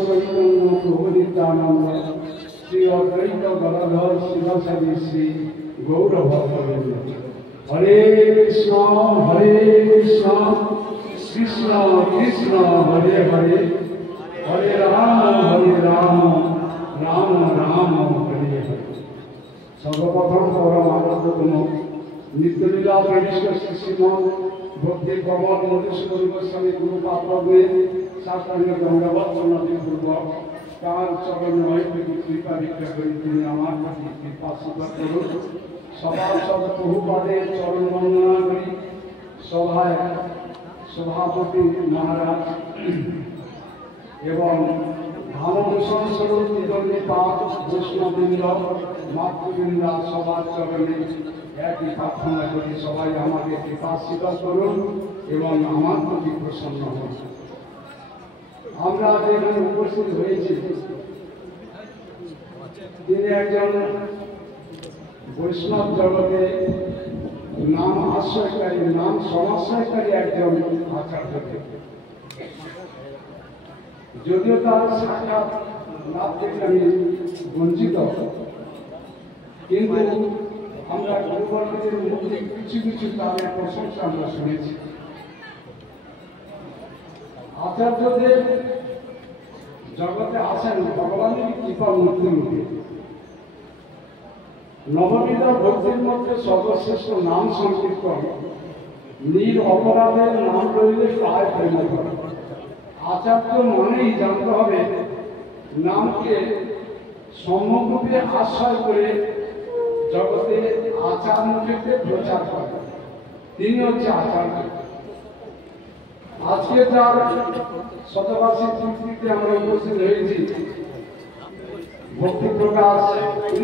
चैतन्य प्रभु नित्यानंद श्री अद्वैत गदाधर शिवासादि श्री गौर भक्तवृंद। हरे कृष्ण कृष्ण कृष्ण हरे हरे, हरे राम राम राम हरे हरे। सर्वप्रथम परम आराध्यतम नित्यलीला प्रविष्ट श्री श्रीमान भक्ति कमल मधुसूदन गोस्वामी गुरुपाद शास्त्रांग दंडवत प्रणाली पूर्वक तार चरण कृपा भिक्षा करी তিনি আমার প্রতি কৃপা স্বীকার করুন। সবার সব প্রভুপাদের চরণ বন্দনা করি। সভায় সভাপতি মহারাজ এবং ভাবভূষণ স্বরূপ নিদন্ডিপাত বৈষ্ণববৃন্দ মাতৃবৃন্দা সবার চরণে একই প্রার্থনা করি সবাই আমাকে কৃপা স্বীকার করুন এবং আমার প্রতি প্রসন্ন হন। আমরা যেখানে উপস্থিত হয়েছি তিনি একজন বৈষ্ণব জগতে নাম আশ্রয়কারী নাম সমাশ্রয়কারী একজন আচার্য। যদিও তার সাক্ষাৎ লাভ থেকে আমি বঞ্চিত, কিন্তু আমরা গুরুবর্গের মধ্যে কিছু কিছু তাদের প্রশংসা আমরা শুনেছি। আচার্যদের জগতে আসেন ভগবানের কৃপা মূর্তি। নববিধা ভক্তির মধ্যে সর্বশ্রেষ্ঠ নাম সংকীর্তন, নির অপরাধের নাম রইলে প্রায় প্রেম করে। আচার্য মনেই জানতে হবে নামকে সম্যকরূপে আশ্রয় করে জগতে আচার্যকে প্রচার করে, তিনি হচ্ছে আচার্য। আজকে যার শতবার্ষিক কীর্তিতে আমরা উপস্থিত হয়েছি ভক্তি প্রকাশ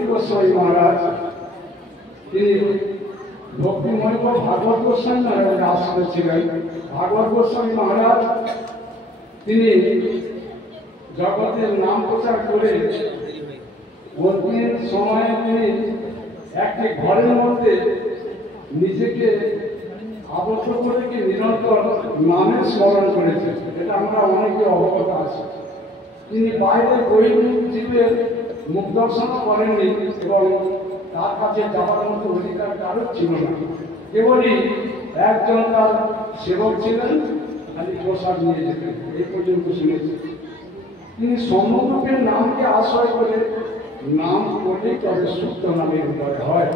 গোস্বামী মহারাজ, তিনি ভক্তিময় ভাগবত গোস্বামী মহারাজের আশ্রয় ছিলেন। ভাগবত গোস্বামী মহারাজ তিনি জগতের নাম প্রচার করে অন্তিম সময়ে তিনি একটি ঘরের মধ্যে নিজেকে আবদ্ধ করে নিরন্তর নামের স্মরণ করেছেন। এটা আমরা অনেকে অবগত আছি। তিনি বাইরে বহির্মুখ জীবের মুখ দর্শন করেননি এবং তার কাছে যাওয়ার মতো অধিকার কারো ছিল না। কেবলই একজন তার সেবক ছিলেন, খালি প্রসাদ নিয়ে যেতেন, এই পর্যন্ত শুনেছি। তিনি সম্যকরূপে নামকে আশ্রয় করে নাম করলেই তবে সুপ্ত নামের উদয় হয়,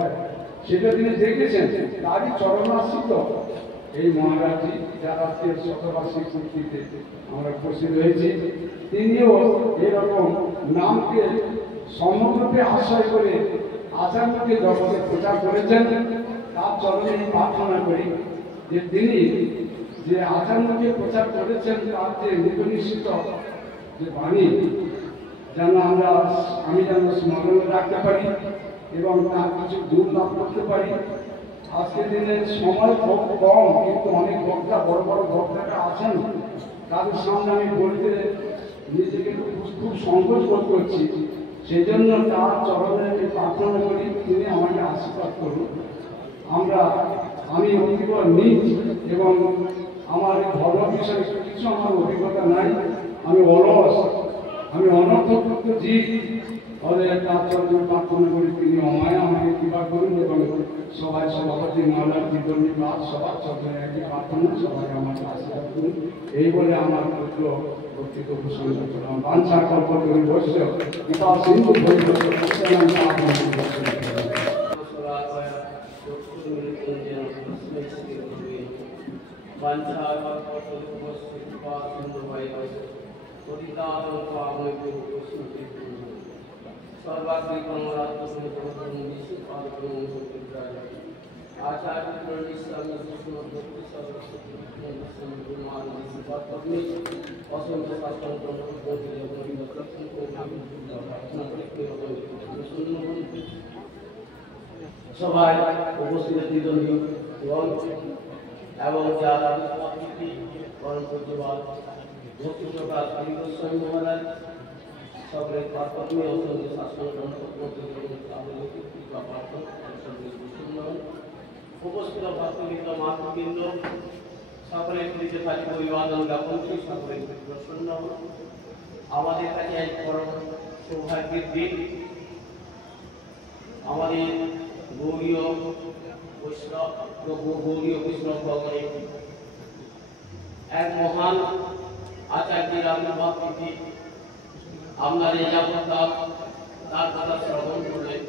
সেটা তিনি দেখেছেন। তারই চরণাশ্রিত এই মহারাজজি যারা শতবার্ষিক কীর্তিতে আমরা উপস্থিত হয়েছি, তিনিও এরকম নামকে সম্যকরূপে আশ্রয় করে আচার্যকে জগতে প্রচার করেছেন। তার চরণে প্রার্থনা করি যে তিনি যে আচার্যকে প্রচার করেছেন তার যে নির্নিশ্চিত যে বাণী যেন আমি যেন স্মরণে রাখতে পারি এবং তার কিছু দূর লাভ করতে পারি। আজকের দিনে সময় খুব কম, কিন্তু অনেক বক্তা বড় বড় বক্তারা আছেন, তাদের সামনে আমি বলতে নিজেকে খুব সংকোচ বোধ করছি। সেই জন্য তার চরণে প্রার্থনা করি তিনি আমাকে আশীর্বাদ করুন। আমি অভিজ্ঞ নিজ এবং আমার ধর্ম বিষয়ে কিছু আমার অভিজ্ঞতা নাই, আমি অলস, আমি অনর্থযুক্ত জীব। ফলে তার চরণে প্রার্থনা করি তিনি আমাকে কৃপা করুন এবং সবাই সভাপতি মালার বিদর্মীবাদ সবার চরণে একটি প্রার্থনা, সবাই আমাকে আশীর্বাদ করুন। এই বলে আমার পুত্র ভক্তিত ঘোষণ করলাম। বাঞ্ছা কল্প করি বৈশ্য কৃপা সিন্ধু সবাই উপস্থিত এবং যারা পরম পূজ্যবাদ ভক্তি প্রকাশ গোস্বামী মহারাজ সকলের কর্তব্যে অসংখ্য শাসন উপস্থিত ভক্তবৃন্দ মাতৃবৃন্দ সকলের প্রতি থাকি অভিবাদন জ্ঞাপন করি। সকলের প্রতি প্রসন্ন আমাদের কাছে এক বড় সৌভাগ্যের দিন। আমাদের গৌরীয় বৈষ্ণব ভগবানের এক মহান আচার্যের আবির্ভাব তিথি। আপনার এই যাবৎ তার কথা শ্রবণ করলেন।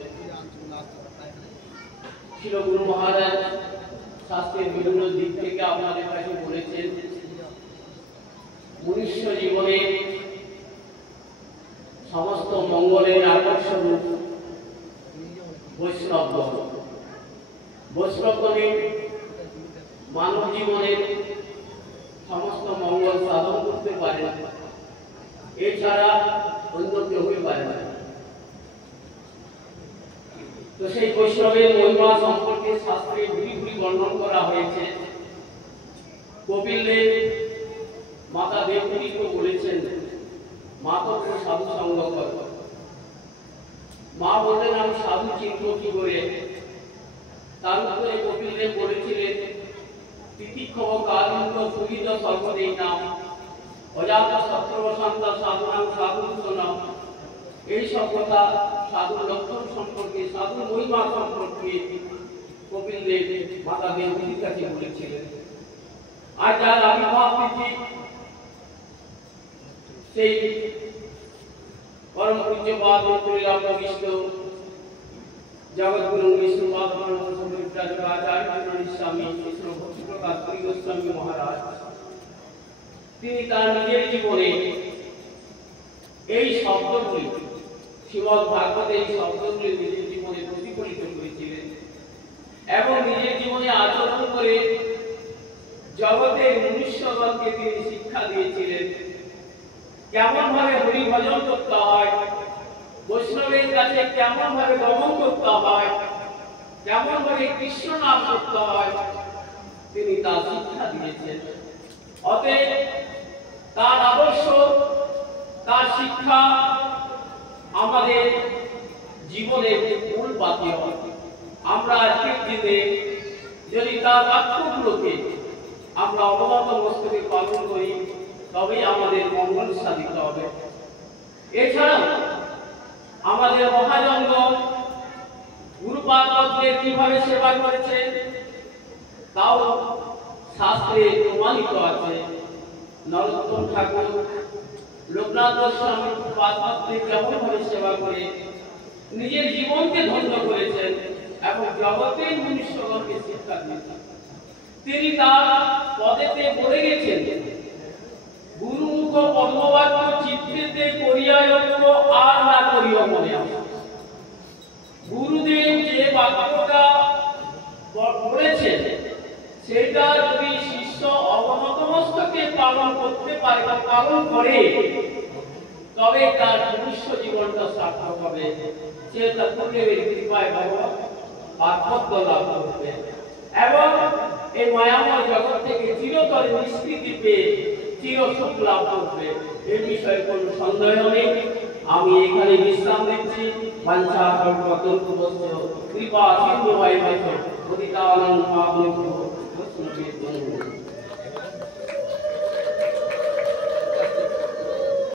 ছিল গুরু মহারাজ শাস্ত্রের বিভিন্ন দিক থেকে আপনাদের কাছে বলেছেন, মনুষ্য জীবনে সমস্ত মঙ্গলের আকর্ষণ বৈষ্ণবগণে মানব জীবনের সমস্ত মঙ্গল সাধন করতে পারে, এছাড়া অন্য কেউই পারে না। তো সেই বৈষ্ণবের মহিমা সম্পর্কে শাস্ত্রে ঘুরি ঘুরি বর্ণন করা হয়েছে। কপিল দেব মাতা দেবহূতিকে বলেছেন, মা তো সাধু সঙ্গ কর। মা বললেন, আমি সাধু চিনব কি করে? তার উপরে কপিল দেব বলেছিলেন, তিতিক্ষব কালিন্দ সুবিধ সর্বদেই নাম অজাত সত্রবসন্ত সাধুনাম সাধুনাম। এই সব কথা সাধুর লক্ষণ সম্পর্কে, সাধুর মহিমা সম্পর্কে কপিল দেব মাতা দেবহূতির কাছে বলেছিলেন। আর যার আবির্ভাব তিথি, সেই পরম পূজ্যপাদ রামকৃষ্ণ জগৎগুরু বিষ্ণুপাদ স্বামী কৃষ্ণ ভক্তি প্রকাশ গোস্বামী মহারাজ, তিনি তার নিজের জীবনে এই শব্দগুলি, শ্রীমদ্ ভাগবতের এই শব্দগুলি নিজের জীবনে প্রতিফলিত করেছিলেন এবং নিজের জীবনে আচরণ করে জগতের মনুষ্যগণকে তিনি শিক্ষা দিয়েছিলেন। কেমন ভাবে হরি ভজন করতে হয়, বৈষ্ণবের কাছে কেমন ভাবে দমন করতে হয়, কেমন ভাবে কৃষ্ণ নাম করতে হয়, তিনি তা শিক্ষা দিয়েছেন। অতএব তার আদর্শ, তার শিক্ষা আমাদের জীবনের মূল পাথেয়। আমরা আজকের দিনে যদি তার বাক্যগুলোকে আমরা অবগত মস্তকে পালন করি, তবেই আমাদের মঙ্গল সাধিত হবে। এছাড়াও আমাদের মহাজনগণ গুরুপাদ পদ্মের কিভাবে সেবা করেছেন তাও শাস্ত্রে প্রমাণিত আছে। নরোত্তম ঠাকুর লোকনাথ গোস্বামী পাদ পদ্মের কেমন ভাবে সেবা করে নিজের জীবনকে ধন্য করেছেন এবং জগতের মনুষ্যগণকে শিক্ষা দিয়েছেন। তিনি তার পদেতে বলে গেছেন, গুরুমুখ পদ্মবাক্য চিত্তেতে করিয়া লক্ষ্য আর না করিও মনে। গুরুদেব যে বাক্যটা বলেছেন সেটা যদি শিষ্য অবনত মস্তকে পালন করতে পারে বা পালন করে, তবে তার মনুষ্য জীবনটা সার্থক হবে। সে তার গুরুদেবের কৃপায় ভগবান পার্থক্য লাভ করবে এবং এই মায়াময় জগৎ থেকে চিরতরে নিষ্কৃতি পেয়ে চিরসুখ লাভ করবে। এই বিষয়ে কোনো সন্দেহ নেই। আমি এখানে বিশ্রাম দিচ্ছি। বাঞ্ছা কল্পতরু কৃপা সিন্ধু ভাই পতিতানং পাবনেভ্যো